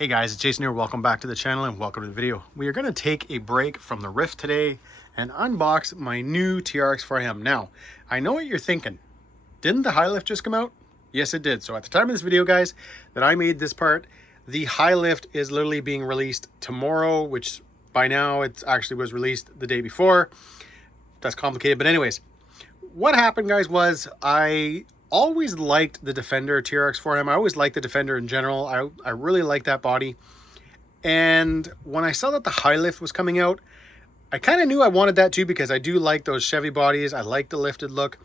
Hey guys, it's Jason here. Welcome back to the channel and welcome to the video. We are going to take a break from the Rift today and unbox my new trx4m. Now, I know what you're thinking. Didn't the high lift just come out? Yes, it did. So at the time of this video, guys, that I made this part, the high lift is literally being released tomorrow, which by now it actually was released the day before. That's complicated. But anyways, what happened, guys, was I always liked the Defender trx4m. I always liked the Defender in general. I really like that body. And when I saw that the high lift was coming out, I kind of knew I wanted that too, because I do like those Chevy bodies. I like the lifted look.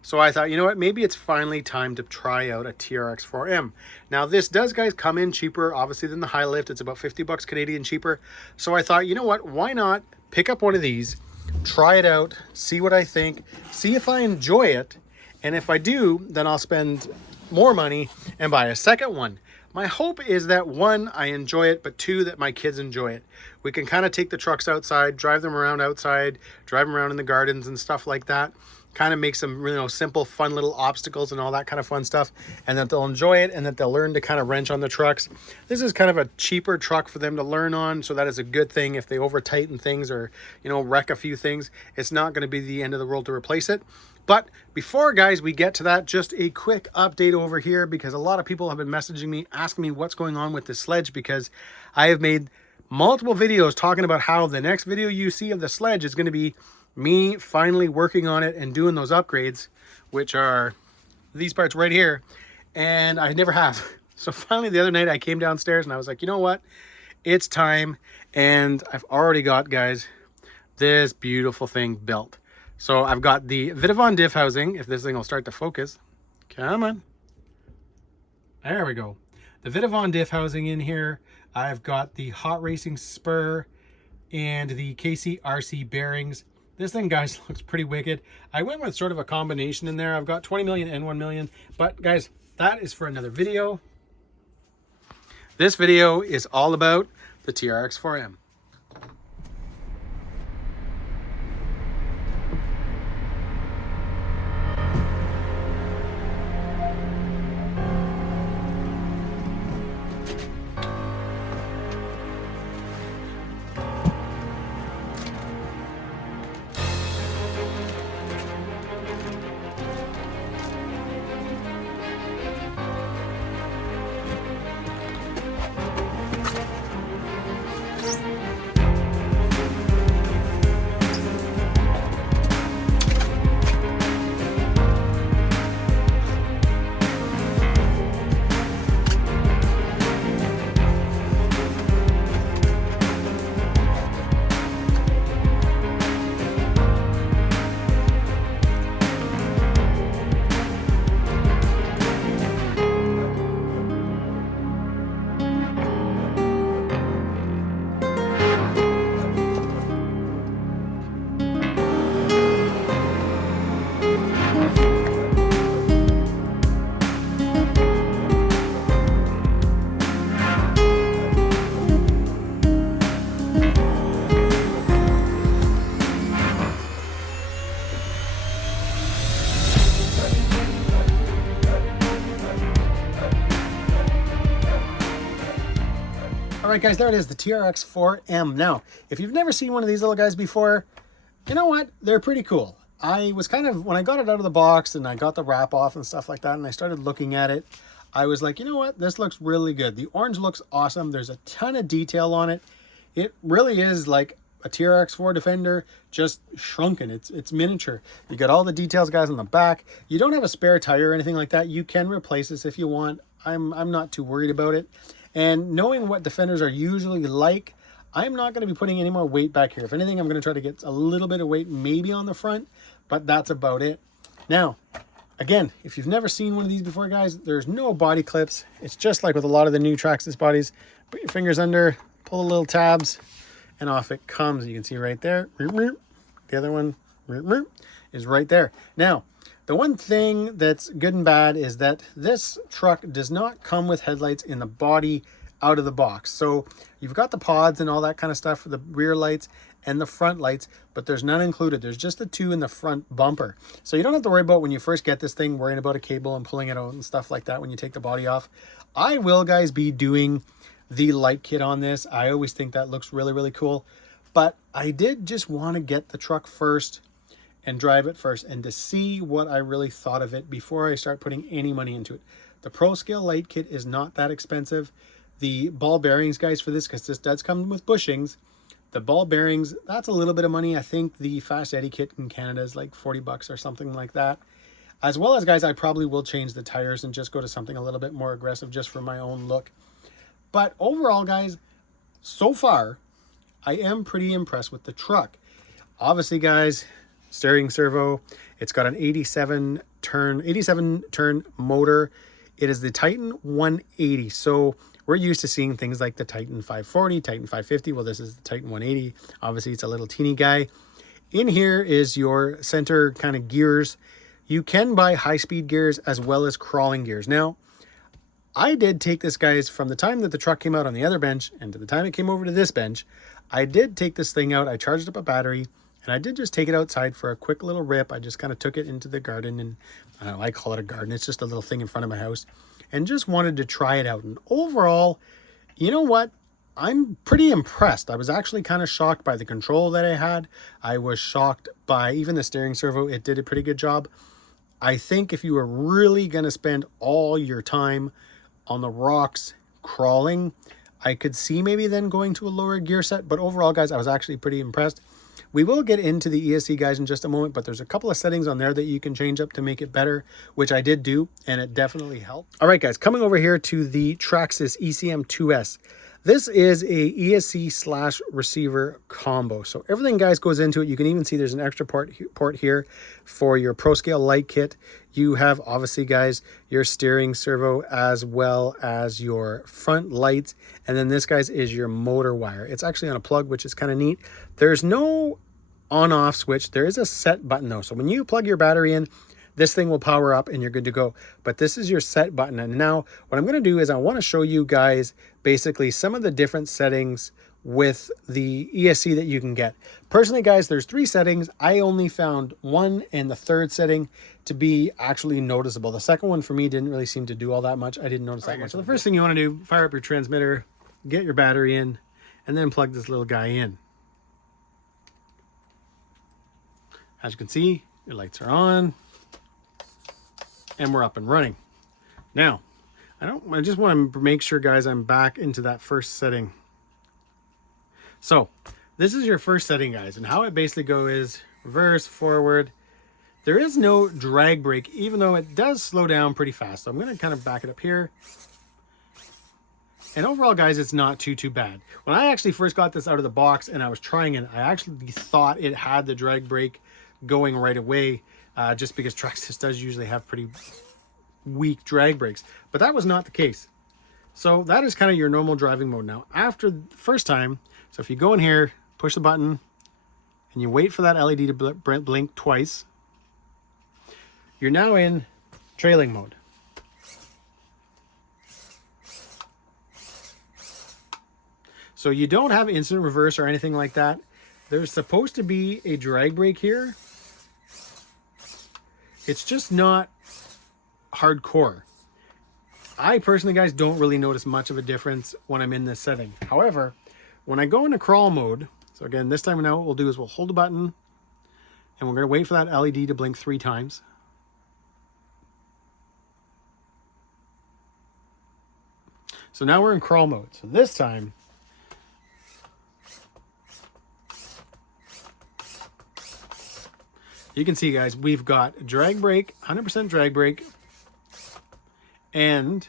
So I thought, you know what, maybe it's finally time to try out a trx4m. Now this does, guys, come in cheaper, obviously, than the high lift. It's about 50 bucks Canadian cheaper. So I thought, you know what, why not pick up one of these, try it out, see what I think, see if I enjoy it. And if I do, then I'll spend more money and buy a second one. My hope is that one, I enjoy it, but two, that my kids enjoy it. We can kind of take the trucks outside, drive them around outside, drive them around in the gardens and stuff like that. Kind of make some, you know, simple, fun little obstacles and all that kind of fun stuff, and that they'll enjoy it and that they'll learn to kind of wrench on the trucks. This is kind of a cheaper truck for them to learn on, so that is a good thing. If they over tighten things or, you know, wreck a few things, it's not going to be the end of the world to replace it. But before, guys, we get to that, just a quick update over here, because a lot of people have been messaging me, asking me what's going on with this sledge, because I have made multiple videos talking about how the next video you see of the sledge is going to be me finally working on it and doing those upgrades, which are these parts right here, and I never have. So finally the other night I came downstairs and I was like, you know what, it's time. And I've already got, guys, this beautiful thing built. So I've got the Vitavon diff housing, if this thing will start to focus. Come on. There we go. The Vitavon diff housing in here. I've got the hot racing spur and the KC-RC bearings. This thing, guys, looks pretty wicked. I went with sort of a combination in there. I've got 20 million and 1 million. But, guys, that is for another video. This video is all about the trx4m. All right, guys, there it is, the trx4m. Now, if you've never seen one of these little guys before, you know what? They're pretty cool. I was kind of, when I got it out of the box and I got the wrap off and stuff like that, and I started looking at it, I was like, you know what? This looks really good. The orange looks awesome. There's a ton of detail on it. It really is like a TRX4 Defender, just shrunken. It's miniature. You got all the details, guys, on the back. You don't have a spare tire or anything like that. You can replace this if you want. I'm not too worried about it. And knowing what Defenders are usually like, I'm not going to be putting any more weight back here. If anything, I'm going to try to get a little bit of weight maybe on the front, but that's about it. Now, again, if you've never seen one of these before, guys, there's no body clips. It's just like with a lot of the new Traxxas bodies. Put your fingers under, pull the little tabs, and off it comes. You can see right there. The other one is right there. Now, the one thing that's good and bad is that this truck does not come with headlights in the body out of the box. So you've got the pods and all that kind of stuff for the rear lights and the front lights, but there's none included. There's just the two in the front bumper. So you don't have to worry about when you first get this thing, worrying about a cable and pulling it out and stuff like that when you take the body off. I will, guys, be doing the light kit on this. I always think that looks really, really cool. But I did just want to get the truck first and drive it first and to see what I really thought of it before I start putting any money into it. The Pro Scale light kit is not that expensive. The ball bearings, guys, for this, because this does come with bushings, the ball bearings, that's a little bit of money. I think the Fast Eddie kit in Canada is like 40 bucks or something like that. As well as, guys, I probably will change the tires and just go to something a little bit more aggressive just for my own look. But overall, guys, so far, I am pretty impressed with the truck. Obviously, guys, steering servo, it's got an 87 turn motor. It is the Titan 180. So we're used to seeing things like the Titan 540, Titan 550. Well, this is the Titan 180. Obviously, it's a little teeny guy. In here is your center kind of gears. You can buy high-speed gears as well as crawling gears. Now, I did take this, guys, from the time that the truck came out on the other bench and to the time it came over to this bench, I did take this thing out. I charged up a battery, and I did just take it outside for a quick little rip. I just kind of took it into the garden, and I don't know, I call it a garden. It's just a little thing in front of my house, and just wanted to try it out. And overall, you know what? I'm pretty impressed. I was actually kind of shocked by the control that I had. I was shocked by even the steering servo. It did a pretty good job. I think if you were really going to spend all your time on the rocks crawling, I could see maybe then going to a lower gear set. But overall, guys, I was actually pretty impressed. We will get into the ESC, guys, in just a moment, but there's a couple of settings on there that you can change up to make it better, which I did do, and it definitely helped. All right, guys, coming over here to the Traxxas ECM2S. This is a ESC / receiver combo. So everything, guys, goes into it. You can even see there's an extra port here for your Pro Scale light kit. You have, obviously, guys, your steering servo as well as your front lights. And then this, guys, is your motor wire. It's actually on a plug, which is kind of neat. There's no on-off switch. There is a set button, though. So when you plug your battery in, this thing will power up and you're good to go. But this is your set button. And now what I'm going to do is I want to show you guys basically some of the different settings with the ESC that you can get. Personally, guys, there's 3 settings. I only found one and the third setting to be actually noticeable. The second one for me didn't really seem to do all that much. I didn't notice that much. So the first thing you want to do, fire up your transmitter, get your battery in, and then plug this little guy in. As you can see, your lights are on. And we're up and running. Now, I just want to make sure, guys, I'm back into that first setting. So this is your first setting, guys, and how it basically goes is reverse, forward. There is no drag brake, even though it does slow down pretty fast. So I'm going to kind of back it up here. And overall, guys, it's not too bad. When I actually first got this out of the box and I was trying it, I actually thought it had the drag brake going right away. Just because Traxxas does usually have pretty weak drag brakes, but that was not the case. So that is kind of your normal driving mode. Now, after the first time, so if you go in here, push the button, and you wait for that LED to blink twice, you're now in trailing mode. So you don't have instant reverse or anything like that. There's supposed to be a drag brake here. It's just not hardcore. I personally, guys, don't really notice much of a difference when I'm in this setting. However, when I go into crawl mode, so again, this time now what we'll do is we'll hold the button and we're going to wait for that LED to blink 3 times. So now we're in crawl mode. So this time, you can see, guys, we've got drag brake, 100% drag brake, and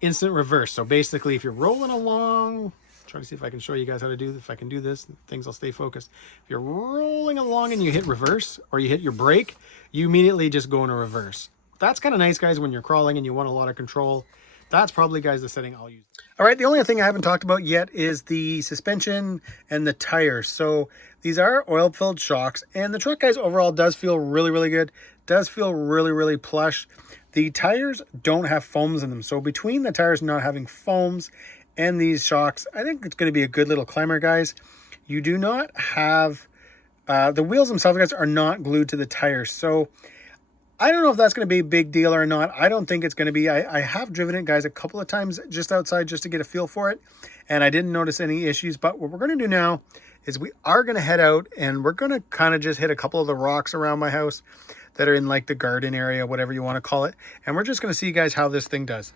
instant reverse. So basically, if you're rolling along, try to see if I can show you guys how to do this. If I can do this, things will stay focused. If you're rolling along and you hit reverse or you hit your brake, you immediately just go into reverse. That's kind of nice, guys, when you're crawling and you want a lot of control. That's probably, guys, the setting I'll use. All right, the only thing I haven't talked about yet is the suspension and the tires. So these are oil-filled shocks, and the truck, guys, overall does feel really good. Does feel really plush. The tires don't have foams in them. So between the tires not having foams and these shocks, I think it's going to be a good little climber, guys. You do not have, the wheels themselves, guys, are not glued to the tires. So I don't know if that's going to be a big deal or not. I don't think it's going to be. I have driven it, guys, a couple of times just outside just to get a feel for it, and I didn't notice any issues. But what we're going to do now is we are going to head out, and we're going to kind of just hit a couple of the rocks around my house that are in like the garden area, whatever you want to call it. And we're just going to see, guys, how this thing does.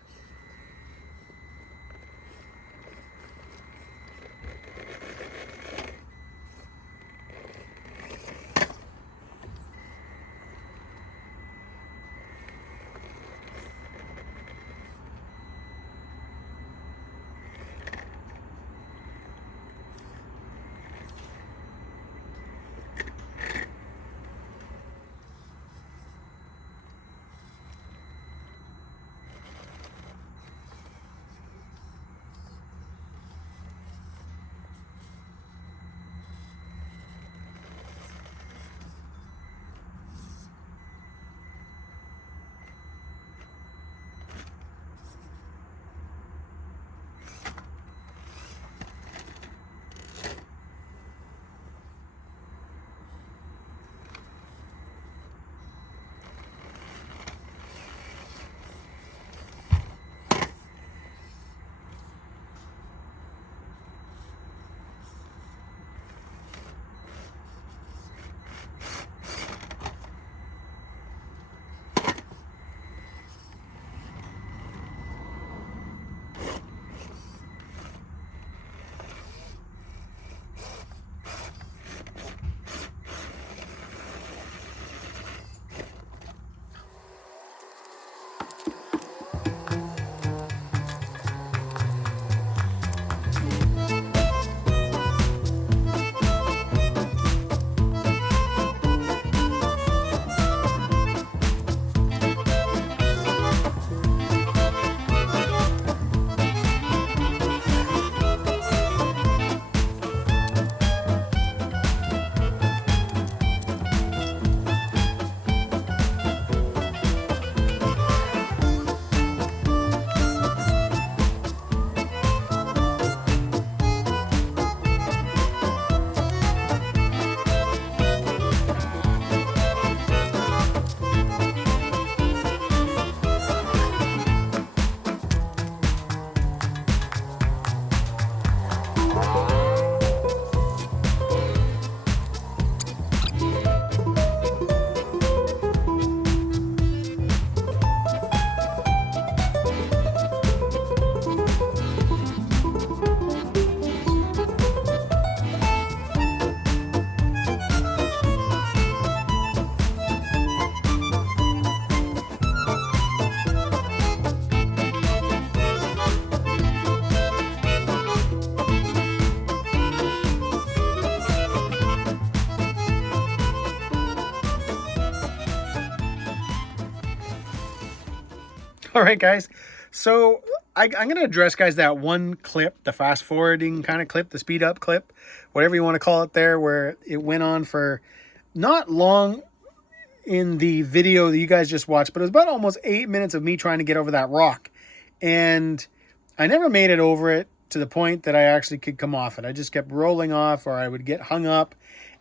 All right, guys. So I'm going to address, guys, that one clip, the fast forwarding kind of clip, the speed up clip, whatever you want to call it there, where it went on for not long in the video that you guys just watched, but it was about almost 8 minutes of me trying to get over that rock. And I never made it over it to the point that I actually could come off it. I just kept rolling off, or I would get hung up.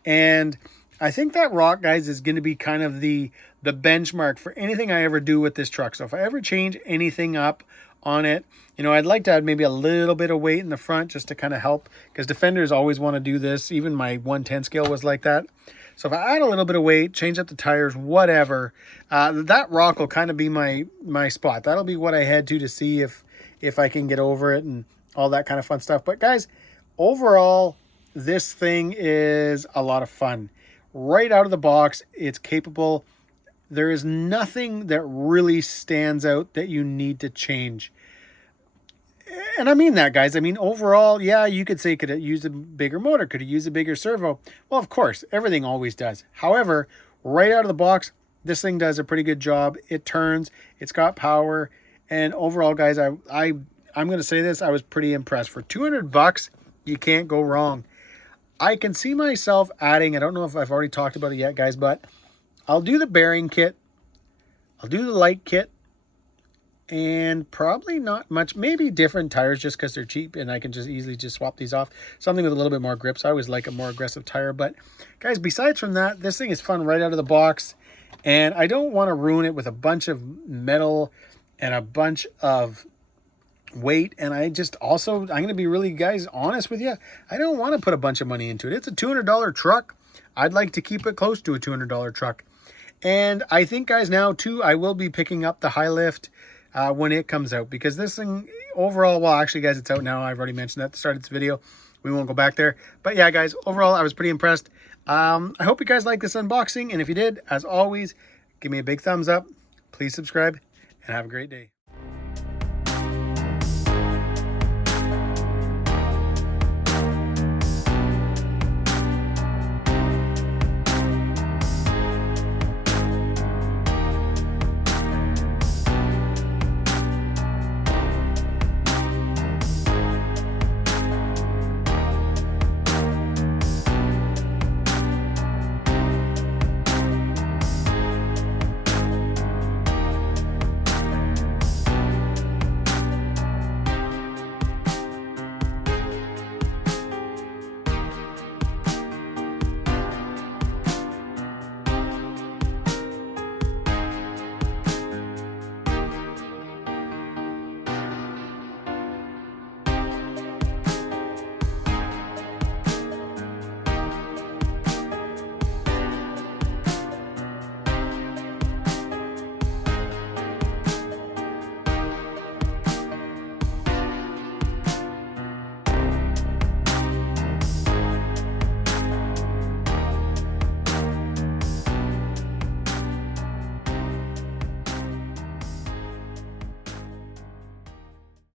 And I think that rock, guys, is going to be kind of the benchmark for anything I ever do with this truck. So if I ever change anything up on it, you know, I'd like to add maybe a little bit of weight in the front just to kind of help, because defenders always want to do this. Even my 110 scale was like that. So if I add a little bit of weight, change up the tires, whatever, that rock will kind of be my spot. That'll be what I head to see if I can get over it and all that kind of fun stuff. But guys, overall, this thing is a lot of fun. Right out of the box, it's capable. There is nothing that really stands out that you need to change. And I mean that, guys. I mean, overall, yeah, you could say, could it use a bigger motor? Could it use a bigger servo? Well, of course, everything always does. However, right out of the box, this thing does a pretty good job. It turns, it's got power. And overall, guys, I'm going to say this, I was pretty impressed. For 200 bucks, you can't go wrong. I can see myself adding, I don't know if I've already talked about it yet, guys, but I'll do the bearing kit. I'll do the light kit. And probably not much, maybe different tires just because they're cheap and I can just easily just swap these off. Something with a little bit more grip. So I always like a more aggressive tire. But guys, besides from that, this thing is fun right out of the box. And I don't want to ruin it with a bunch of metal and a bunch of weight. And I just also, I'm going to be really, guys, honest with you. I don't want to put a bunch of money into it. It's a $200 truck. I'd like to keep it close to a $200 truck. And I think, guys, now too, I will be picking up the high lift when it comes out, because this thing overall, well, actually, guys, it's out now. I've already mentioned that at the start of this video. We won't go back there. But yeah, guys, overall, I was pretty impressed. I hope you guys like this unboxing. And if you did, as always, give me a big thumbs up. Please subscribe and have a great day.